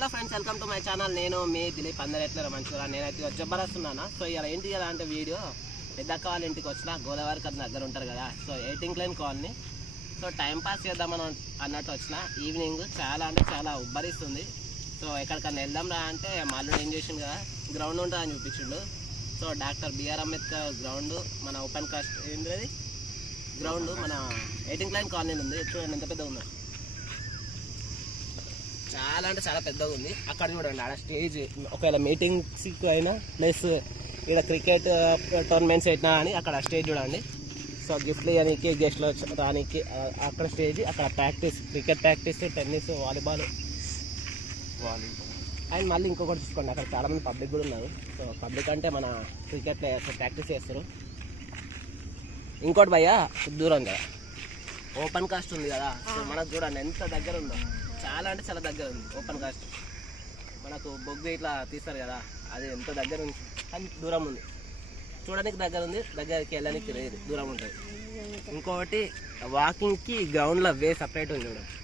Hello friends welcome to my channel నేను మీ దిలీప్ అందరు ఎట్లా మంచిగా నేనైతే ఇవాళ జబర్దస్తున్నాను? సో ఇలా ఏంటి కదా అంటే వీడియో? పెద్దక్క వాళ్ళ ఇంటికి వచ్చిన గోదావరి కథ దగ్గర ఉంటారు కదా. So eighteen line colony. So timepass చేద్దామని అన్నట్టు వచ్చిన. ఈవినింగ్ చాలా అంటే చాలా ఉబ్బరిస్తుంది. సో ఎక్కడికన్నా వెళ్దాం రా అంటే మళ్ళీ ఏం చేసిండు కదా గ్రౌండ్ ఉంటుంది అని చూపించిండు. So doctor B R Ambedkar ground మన ఓపెన్ కాస్ట్ ఏంటి గ్రౌండ్ మన ఎయిటింగ్ లైన్ కాలనీ ఉంది. చూడండి ఎంత పెద్ద ఉందో. చాలా అంటే చాలా పెద్దగా ఉంది. అక్కడ చూడండి ఆడ స్టేజ్ ఒకవేళ మీటింగ్స్ అయినా ప్లస్ ఇక్కడ క్రికెట్ టోర్నమెంట్స్ పెట్టినా అని అక్కడ స్టేజ్ చూడండి. సో గిఫ్ట్లు ఇవ్వడానికి గెస్ట్లు రానికి అక్కడ స్టేజ్ అక్కడ practice cricket practice tennis volleyball and మళ్ళీ ఇంకొకటి చూసుకోండి అక్కడ చాలా మంది పబ్లిక్ కూడా ఉన్నారు. సో పబ్లిక్ అంటే మన క్రికెట్ ప్లేయర్స్ ప్రాక్టీస్ చేస్తారు. ఇంకోటి భయ్యా దూరం కదా ఓపెన్ కాస్ట్ ఉంది కదా. సో మనకు చూడండి ఎంత దగ్గర ఉందో. చాలా అంటే చాలా దగ్గర ఉంది ఓపెన్ కాస్ట్ మనకు బొగ్గు ఇట్లా తీస్తారు కదా అది ఎంత దగ్గర ఉంది? కానీ దూరం ఉంది. చూడడానికి దగ్గర ఉంది దగ్గరికి వెళ్ళడానికి లేదు దూరం ఉంటుంది. ఇంకొకటి వాకింగ్కి గ్రౌండ్లో వే సపరేట్ ఉంది చూడండి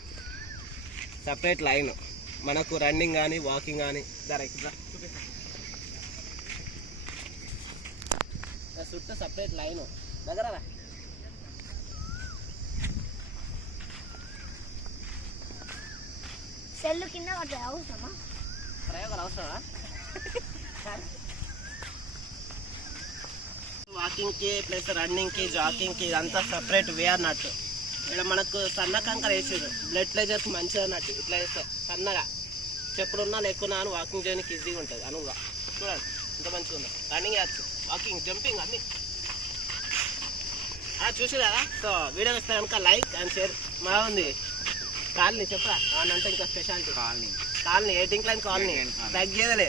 సపరేట్ లైన్ మనకు రన్నింగ్ కానీ వాకింగ్ కానీ డైరెక్ట్ చుట్టూ సపరేట్ లైన్ దగ్గర సెల్లు కింద పడ్డాయి అవసరమా? ప్రయోగాలు అవసరమా? వాకింగ్కి ప్లస్ రన్నింగ్కి జాకింగ్కి ఇదంతా సపరేట్ వే అన్నట్టు. ఇక్కడ మనకు సన్న కంకర వేసారు బ్లడ్ ప్రెషర్ మంచిది అన్నట్టు. ఇట్లా వేస్తే సన్నగా. చెప్పులున్నా లేకున్నా అని వాకింగ్ చేయడానికి ఈజీగా ఉంటుంది అనువుగా. చూడండి ఎంత మంచిగా ఉందో. రన్నింగ్ చేయచ్చు. వాకింగ్ జంపింగ్ అన్ని. చూసి కదా సో వీడియో వస్తే కనుక లైక్ అండ్ షేర్. ఉంది కాలనీ చెప్పరా? అంటే ఇంకా speciality colony. Colony eight incline colony. తగ్గేదలే